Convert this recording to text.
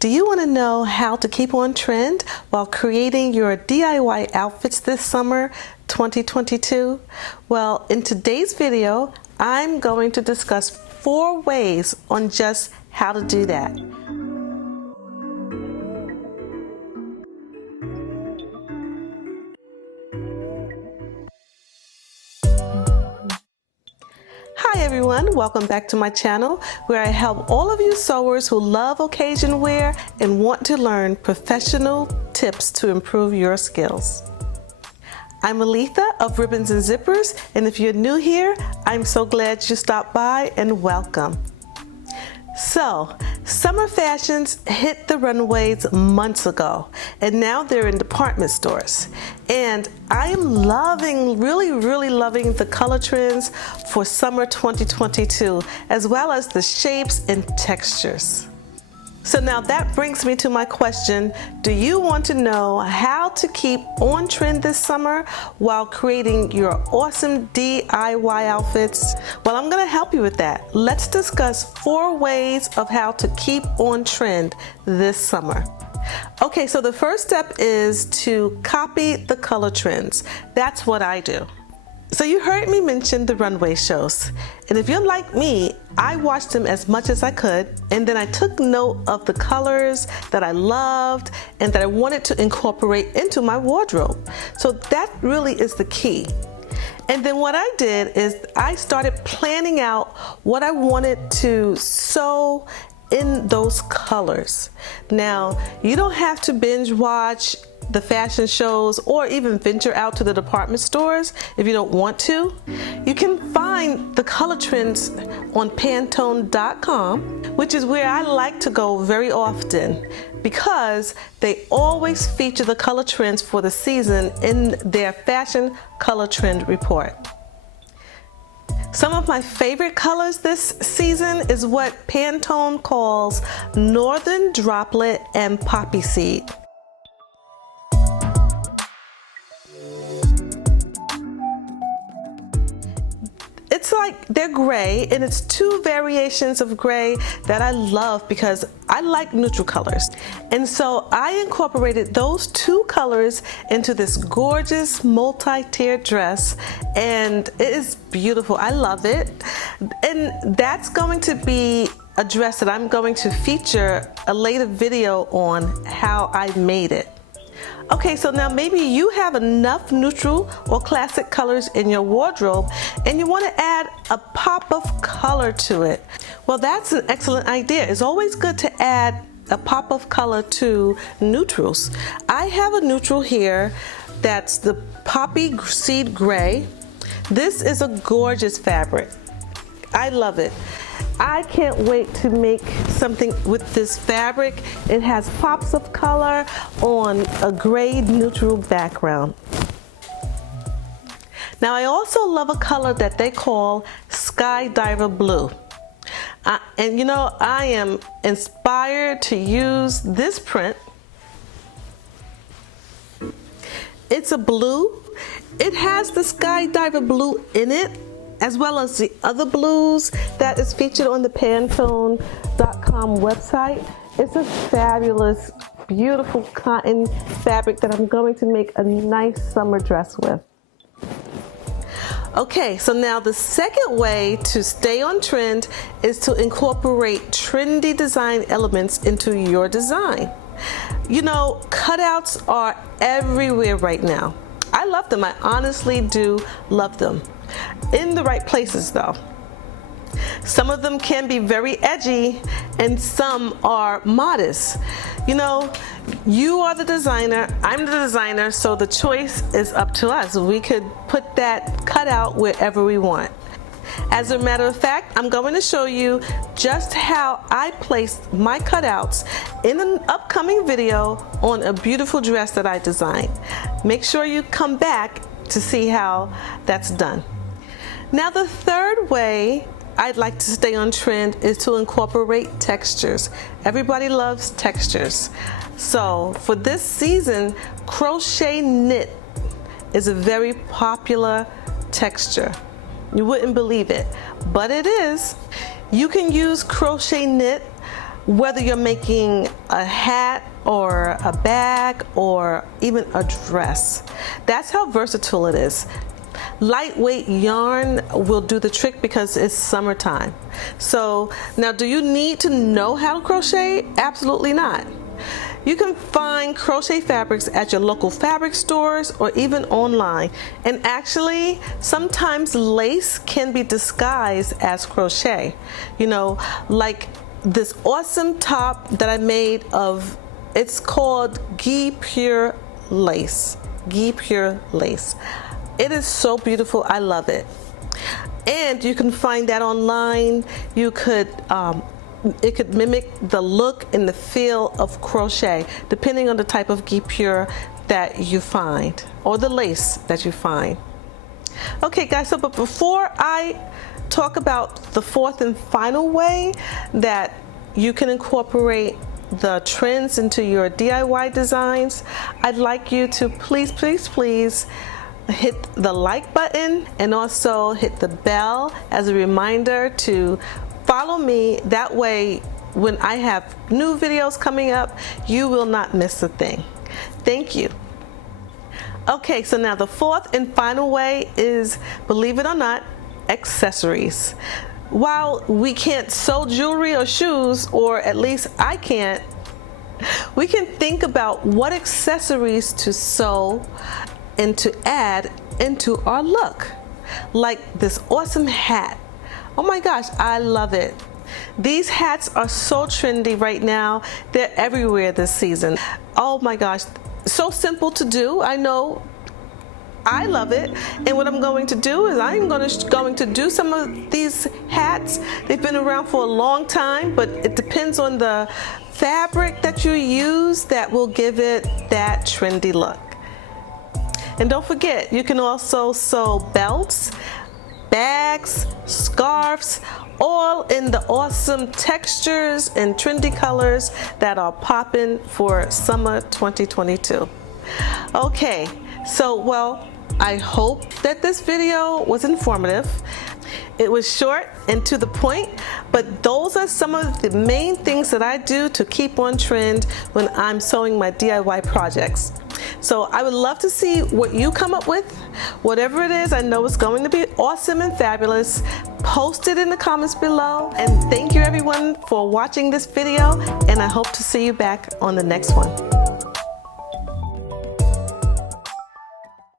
Do you want to know how to keep on trend while creating your DIY outfits this summer 2022? Well, in today's video, I'm going to discuss 4 ways on just how to do that. Hi everyone, welcome back to my channel where I help all of you sewers who love occasion wear and want to learn professional tips to improve your skills. I'm Aletha of Ribbons and Zippers, and if you're new here, I'm so glad you stopped by and welcome. So, summer fashions hit the runways months ago, and now they're in department stores. And I am really loving the color trends for summer 2022, as well as the shapes and textures. So now that brings me to my question, do you want to know how to keep on trend this summer while creating your awesome DIY outfits? Well, I'm going to help you with that. Let's discuss 4 ways of how to keep on trend this summer. Okay, so the first step is to copy the color trends. That's what I do. So you heard me mention the runway shows, and if you're like me, I watched them as much as I could, and then I took note of the colors that I loved and that I wanted to incorporate into my wardrobe. So that really is the key. And then what I did is I started planning out what I wanted to sew in those colors. Now, you don't have to binge watch the fashion shows or even venture out to the department stores if you don't want to. You can find the color trends on Pantone.com, which is where I like to go very often because they always feature the color trends for the season in their fashion color trend report. Some of my favorite colors this season is what Pantone calls Northern Droplet and Poppy Seed. It's like they're gray, and it's 2 variations of gray that I love because I like neutral colors. And so I incorporated those 2 colors into this gorgeous multi-tiered dress, and it is beautiful. I love it. And that's going to be a dress that I'm going to feature a later video on how I made it. Okay, so now maybe you have enough neutral or classic colors in your wardrobe and you want to add a pop of color to it. Well, that's an excellent idea. It's always good to add a pop of color to neutrals. I have a neutral here that's the Poppy Seed Gray. This is a gorgeous fabric. I love it. I can't wait to make something with this fabric. It has pops of color on a gray neutral background. Now I also love a color that they call Skydiver Blue. And you know, I am inspired to use this print. It's a blue. It has the Skydiver Blue in it, as well as the other blues that is featured on the Pantone.com website. It's a fabulous, beautiful cotton fabric that I'm going to make a nice summer dress with. Okay, so now the second way to stay on trend is to incorporate trendy design elements into your design. You know, cutouts are everywhere right now. I love them. I honestly do love them. In the right places though. Some of them can be very edgy and some are modest. You know, you are the designer, I'm the designer, so the choice is up to us. We could put that cutout wherever we want. As a matter of fact, I'm going to show you just how I placed my cutouts in an upcoming video on a beautiful dress that I designed. Make sure you come back to see how that's done. Now the third way I'd like to stay on trend is to incorporate textures. Everybody loves textures. So for this season, crochet knit is a very popular texture. You wouldn't believe it, but it is. You can use crochet knit whether you're making a hat or a bag or even a dress. That's how versatile it is. Lightweight yarn will do the trick because it's summertime. So now, do you need to know how to crochet? Absolutely not. You can find crochet fabrics at your local fabric stores or even online. And actually, sometimes lace can be disguised as crochet. You know, like this awesome top that I made of, it's called Ghee Pure Lace. Ghee Pure Lace. It is so beautiful. I love it. And you can find that online. You could, it could mimic the look and the feel of crochet, depending on the type of Ghee Pure that you find, or the lace that you find. Okay guys, so but before I talk about the fourth and final way that you can incorporate the trends into your DIY designs, I'd like you to please hit the like button and also hit the bell as a reminder to follow me. That way, when I have new videos coming up, you will not miss a thing. Thank you. Okay, so now the fourth and final way is, believe it or not, accessories. While we can't sew jewelry or shoes, or at least I can't, we can think about what accessories to sew and to add into our look. Like this awesome hat. Oh my gosh, I love it. These hats are so trendy right now. They're everywhere this season. Oh my gosh, so simple to do. I know, I love it. And what I'm going to do is I'm going to do some of these hats. They've been around for a long time, but it depends on the fabric that you use that will give it that trendy look. And don't forget, you can also sew belts, bags, scarves, all in the awesome textures and trendy colors that are popping for summer 2022. Okay, so well, I hope that this video was informative. It was short and to the point, but those are some of the main things that I do to keep on trend when I'm sewing my DIY projects. So I would love to see what you come up with. Whatever it is, I know it's going to be awesome and fabulous. Post it in the comments below. And thank you everyone for watching this video, and I hope to see you back on the next one.